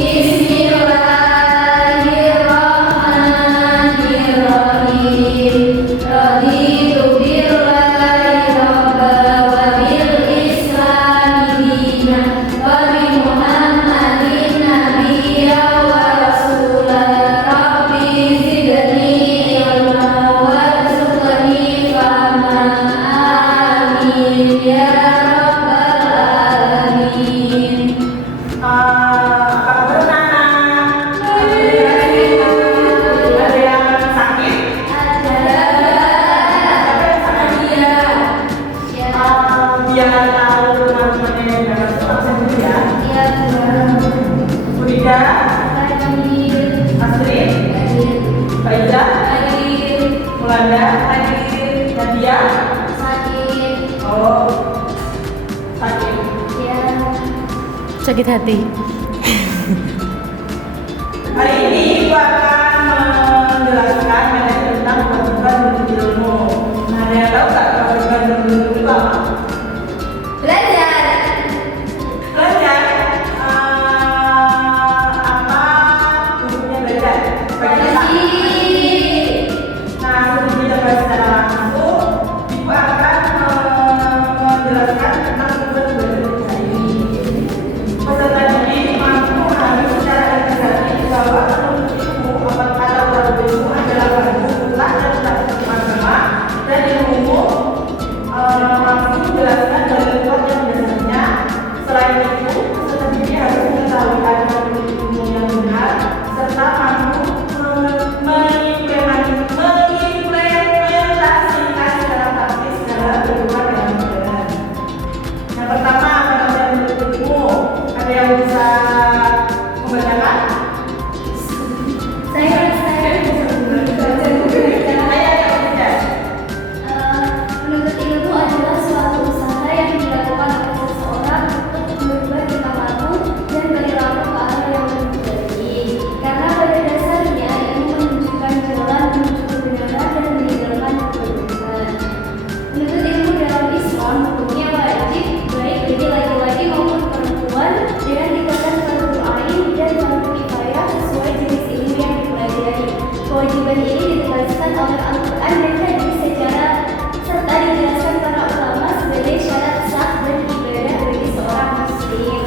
Bismillahirrahmanirrahim. Raditu billahi rabba wa bil islami dina wa bi Muhammadin nabiyya wa rasula. Rabbi zidni ilma warzuqni fahma. Amin ya rabbal alamin. Sakit hati. Hari ini Ibu akan menjelaskan mengenai tentang kewajiban menuntut ilmu. Nah, ada yang tahu nggak kewajiban menuntut ilmu itu apa? Belajar. Belajar. Apa bentuknya belajar? Nah, sebelum kita bahas secara langsung, Ibu akan menjelaskan tentang tujuan belajar hari ini. Peserta didik mampu memahami secara integratif bahwa menuntut ilmu atau ilmu adalah bahan mutlak dan tak beragama dan ilmu mampu menjelaskan dari tempat yang biasanya. Selain itu, peserta didik harus mengetahui ada ilmu yang benar serta mampu mengimplementasikan secara praktis dalam kehidupan yang modern. Yang pertama, apa saja menuntut ilmu? Ada yang bisa membacakan? Saya menuntut ilmu adalah suatu usaha yang dilakukan oleh seseorang untuk merubah tingkah laku dan perilaku ke arah yang lebih baik. Karena pada dasarnya ilmu menunjukkan jalan menuju kebenaran dan meninggalkan kebodohan. Menuntut ilmu dalam Islam hukumnya wajib baik bagi laki-laki maupun perempuan dengan tingkatan fardu ain dan fardu kifayah sesuai jenis ilmu yang dipelajari. Kewajiban ini ditegaskan oleh Al-Quran dan hadis secara serta dijelaskan para ulama sebagai syarat sah dan ibadah bagi seorang muslim.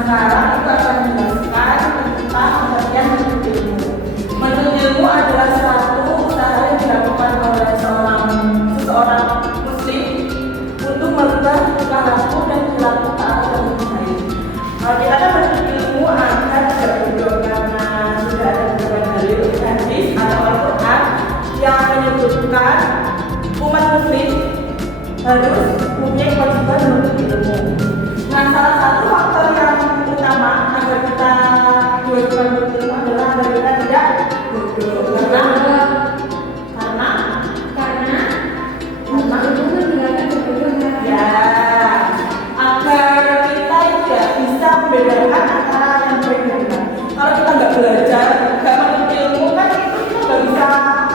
Sekarang kita akan menjelaskan tentang pengertian menuntut ilmu. Menuntut ilmu adalah suatu usaha yang dilakukan oleh seseorang muslim untuk merubah tingkah laku dan perilaku ke arah yang lebih baik. Kita akan menuntut ilmu agar tidak bodoh karena sudah ada beberapa dalil hadis atau Al-Quran yang menyebutkan umat muslim harus punya kewajiban menuntut ilmu. Nah, salah satu faktor yang utama agar kita kewajiban menuntut ilmu adalah agar kita tidak bodoh. Karena meninggalkan kebodohan. ya, agar kita itu ya bisa membedakan antara yang baik dan benar. Kalau kita nggak belajar, nggak menuntut ilmu kan itu kita nggak bisa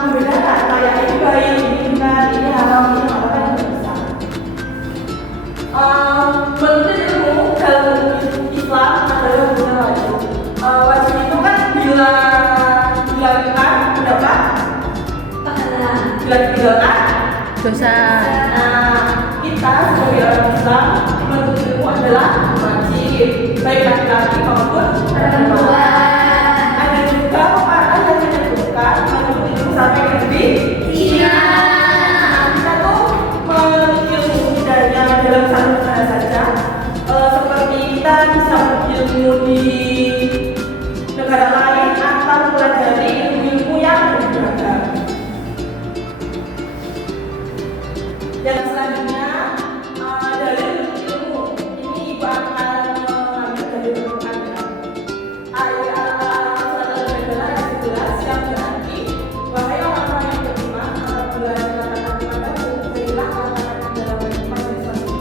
membedakan kayak ini baik, ini benar, ini haram, ini halal kan nggak bisa. Menuntut ilmu dalam Islam adalah hukum wajib. Wajib itu kan bila dilakukan mendapat Pahala. bila ditinggalkan. Dosa. Nah, kita sebagai orang Islam menuntut ilmu adalah wajib, baik laki-laki maupun perempuan. Ada juga pepatah yang menyebutkan menuntut ilmu sampai ke negeri Cina. Kita tuh menuntut ilmu tidak hanya dalam satu negara saja, seperti kita bisa menuntut ilmu di negara lain atau mempelajari ilmu-ilmu yang beragam. Yang selanjutnya dalil ilmu. Ini Ibu akan mengambil dalil Al-Quran ayat surat Al-Baqarah ayat 11 yang berarti, wahai orang-orang yang beriman, apabila dikatakan kepadamu berilah katakan dalam hikmah dan solusi.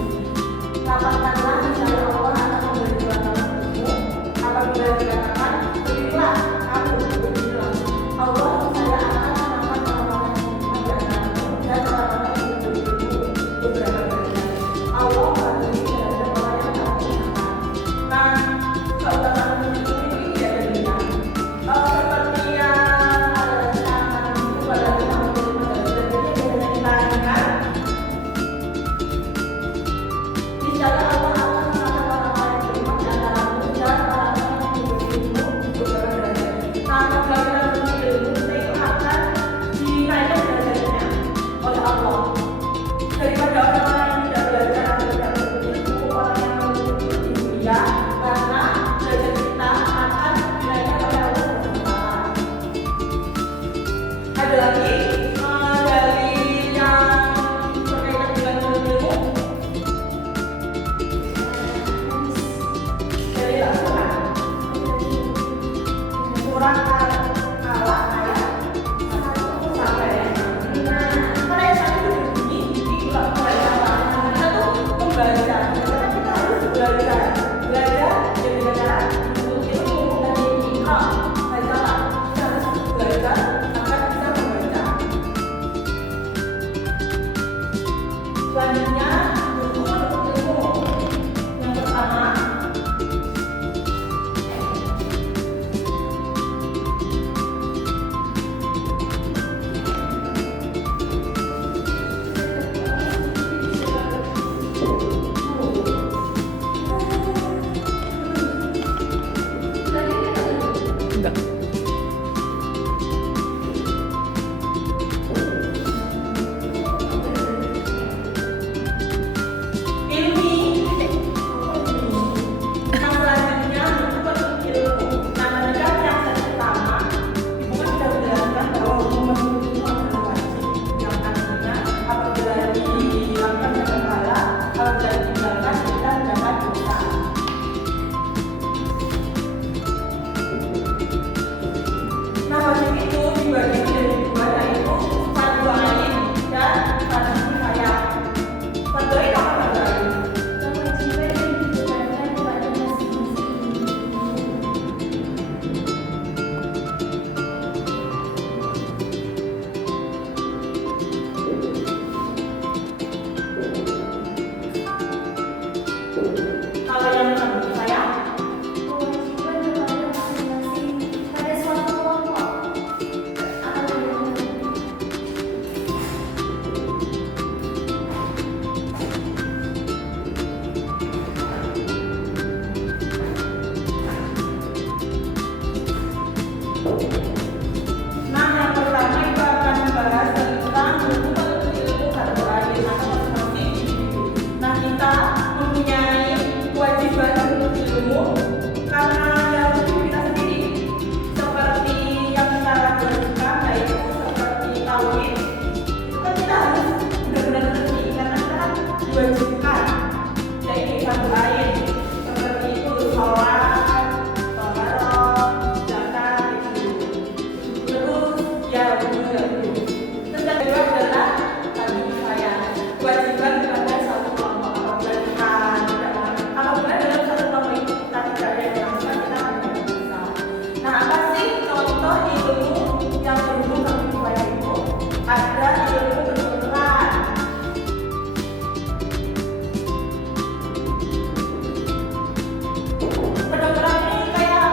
Katakanlah niscaya Allah akan memberi pelajaran untukmu. Apabila ilmu karena yang kita sendiri seperti yang kita lakukan, yaitu seperti tauhid. Itu kan kita harus benar-benar ngerti karena kita kan diwajibkan, yaitu satu ayat seperti itu sholat, zakat, terus ya juga itu. Terus yang kedua adalah tadi saya kewajiban kepada satu kelompok. Apabila dalam satu kelompok itu kita tidak ada yang melakukan, kita akan tidak bisa. Nah, apa sih contoh ilmu yang berhubung dengan riwayat itu? Ada ilmu kedokteran. Kedokteran ini kayak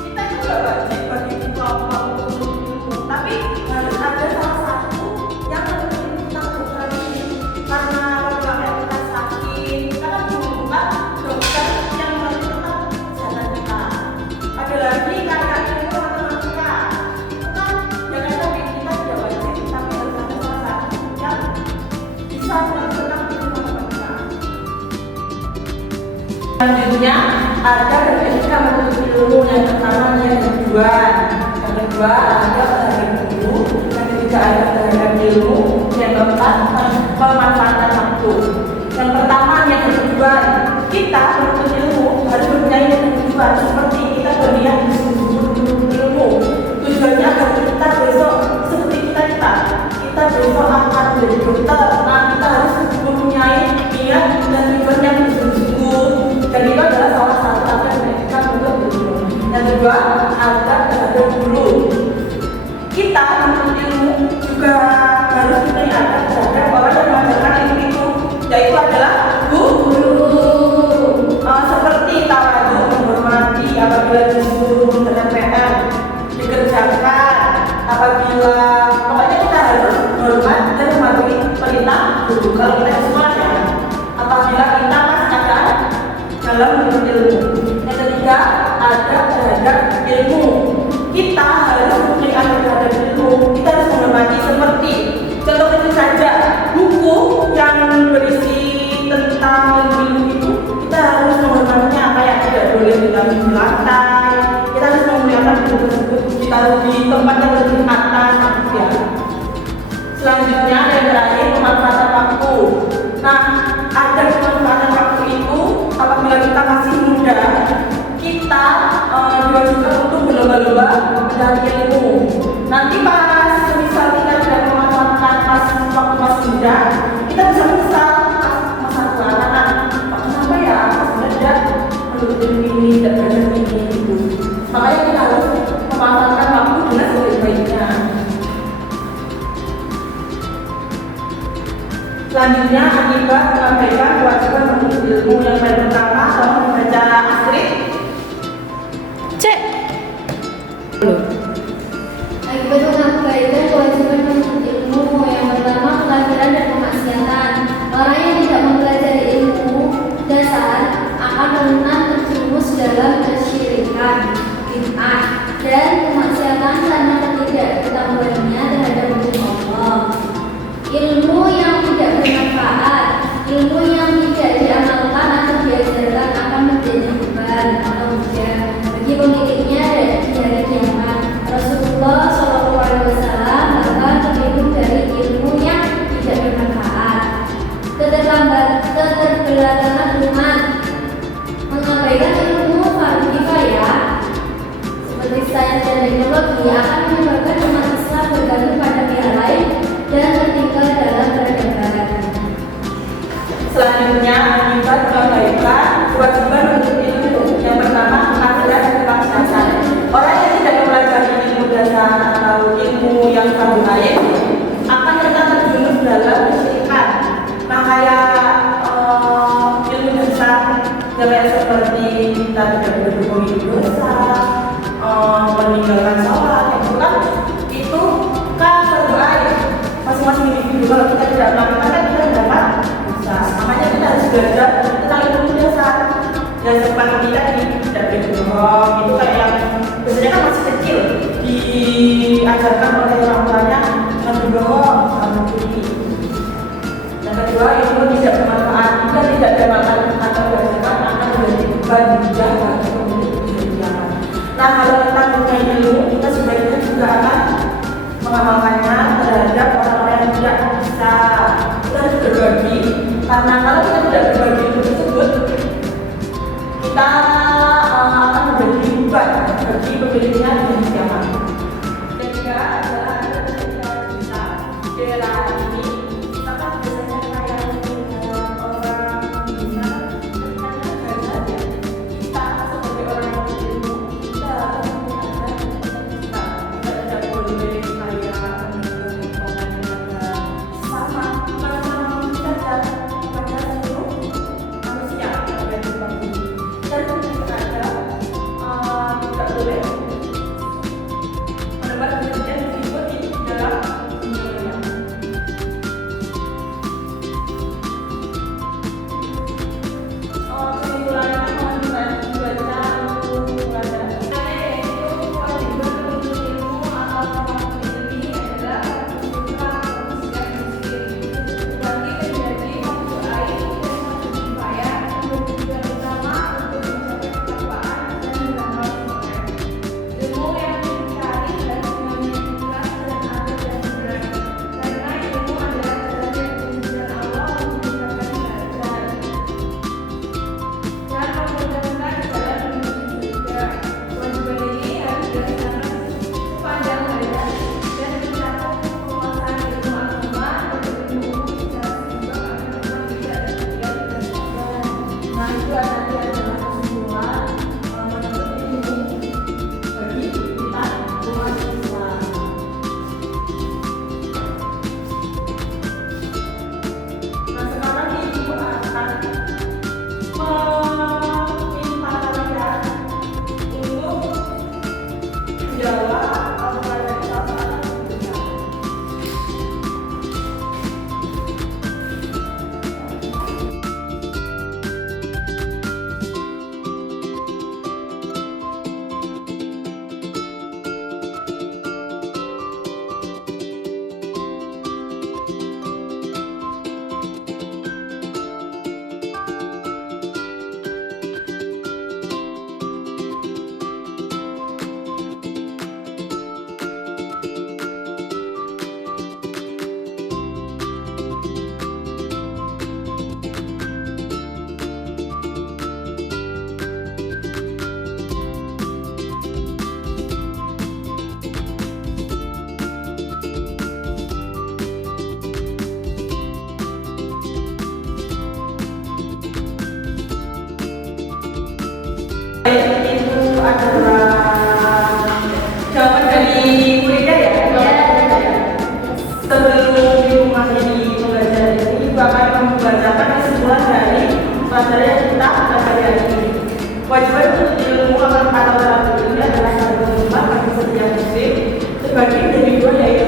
kita juga wajib bagi kelompok untuk ilmu, tapi harus ada salah satu yang menentukan tentang kedokteran ini. Karena kalau kita sakit, kita kan membutuhkan dokter yang mengerti tentang kesehatan kita. Ada lagi kayak ilmu matematika, itu kan jangan sampai kita tidak wajib, tapi harus ada salah satu yang bisa mengerti tentang ilmu matematika. Selanjutnya ada ketika menuntut ilmu yang pertama yang kedua ada terhadap guru, yang ketiga ada terhadap ilmu, yang keempat pemanfaatan waktu. Yang pertama yang kedua, kita menuntut ilmu harus mempunyai tujuan seperti kita berniat menuntut ilmu. Tujuannya agar kita besok seperti kita besok akan menjadi dokter. Nah, kita harus mempunyai niat dan tujuan yang bersungguh-sungguh. Dan itu adalah salah satu apa yang kita menuntut ilmu. Yang kedua ada terhadap guru. Kita menuntut ilmu juga harus mempunyai adab terhadap orang yang mengajarkan ilmu itu, yaitu adalah guru. Seperti tawadu, menghormati apabila disuruh dengan PR dikerjakan, apabila pokoknya kita harus hormat dan mematuhi perintah guru. Kalau kita di sekolah ya, apabila kita masih dalam menuntut ilmu. Yang ketiga ada terhadap ilmu. Kita harus mempunyai adab terhadap ilmu. Kita harus menghormati seperti contoh kecil saja, buku yang berisi tentang ilmu itu kita harus menghormatinya, kayak tidak boleh digantung di lantai. Kita harus memuliakan buku tersebut, ditaruh di tempat yang lebih atas ya. Selanjutnya yang terakhir pemanfaatan waktu. Nah, ada pemanfaatan waktu itu apabila kita masih muda, kita diwajibkan untuk berlomba-lomba mencari ilmu. Nanti pas semisal kita tidak memanfaatkan pas waktu masih muda, kita bisa menyesal masa tua. Kenapa ya pas muda menuntut ilmu ini, tidak belajar ini gitu. Makanya kita harus memanfaatkan waktu dengan sebaik-baiknya. Selanjutnya akibat mengabaikan kewajiban menuntut ilmu. Yang paling pertama adalah membaca asri. Akibat mengabaikan kewajiban menuntut ilmu, yang pertama kekafiran dan kemaksiatan. Orang yang tidak mempelajari ilmu dasar akan rentan terjerumus dalam kesyirikan, bid'ah, dan kemaksiatan karena ketidaktahuannya terhadap hukum Allah. Ilmu yang tidak bermanfaat, ilmu yang tidak diamalkan atau diajarkan akan menjadi beban atau hujah bagi pemiliknya di hari kiamat. Rasulullah SAW bahkan terlindung dari ilmu yang tidak bermanfaat. Keterbelakangan umat mengabaikan ilmu fardu kifayah seperti sains dan teknologi akan menyebabkan umat Islam bergantung pada pihak lain dan tertinggal dalam peradaban. Selanjutnya akibat mengabaikan kewajiban menuntut ilmu. Yang pertama kekafiran dan kemaksiatan. Orang yang tidak mempelajari ilmu dasar atau ilmu yang fardu ain akan rentan terjerumus dalam kesyirikan. Nah, kayak ilmu dasar kayak seperti kita tidak berhubungi dosa, meninggalkan sholat, itu kan fardu ain. Masing-masing individu, kalau kita tidak melakukan kan kita dapat dosa. Makanya kita harus belajar tentang ilmu dasar. Dan seperti tadi tidak berbohong, itu kayak biasanya kan masih kecil diajarkan oleh orang tuanya jangan berbohong, jangan mencuri. Yang kedua, ilmu tidak bermanfaat. Jika tidak bermanfaat atau diajarkan akan menjadi bijak bagi pemilik kebijakan. Nah, kalau kita punya ilmu, kita sebaiknya juga akan mengamalkannya terhadap orang-orang yang tidak bisa. Kita harus berbagi, karena kalau kita tidak berbagi ilmu tersebut, kita akan menjadi beban bagi pemiliknya di zaman. Dan juga adalah ada ketika kita di era ini, kita kan biasanya kayak orang Indonesia, kita sebagai orang yang berilmu, kita harus punya kita tidak boleh kayak orang yang sama kita pada seluruh manusia yang ada di bumi. Dan juga ada tidak boleh menebar kebencian meskipun di dalam dunia. Kesimpulannya mohon dibaca untuk pelajaran yaitu kewajiban menuntut ilmu atau menuntut ilmi adalah mencegah kemiskinan miskin, bagi menjadi maksud air dan maksud kifayah untuk tujuan utama untuk mencapai ketakwaan dan beramal soleh. Ilmu yang dicari harus dengan ikhlas dan adil dan benar, karena ilmu adalah jalan yang diizinkan Allah untuk mencapai derajat dan memudahkan jalan menuju surga. Kewajiban ini harus dilaksanakan sepanjang hayat dan mencakup penguasaan ilmu agama dan ilmu umum secara seimbang agar umat tidak tertinggal dan tertinggal. Nah, itu tadi adalah kesimpulan menuntut ilmu bagi kita umat Islam. Nah, sekarang ibu akan meminta kalian untuk menjawab pertanyaan berikutnya. Itu adalah jawaban dari muridnya ya. Sebelum di rumah ini pembelajaran ini, Ibu akan membacakan kesimpulan dari pelajaran yang kita pelajari hari ini. Kewajiban untuk ilmu akan para orang ini adalah satu rumah bagi setiap muslim terbagi menjadi dua, yaitu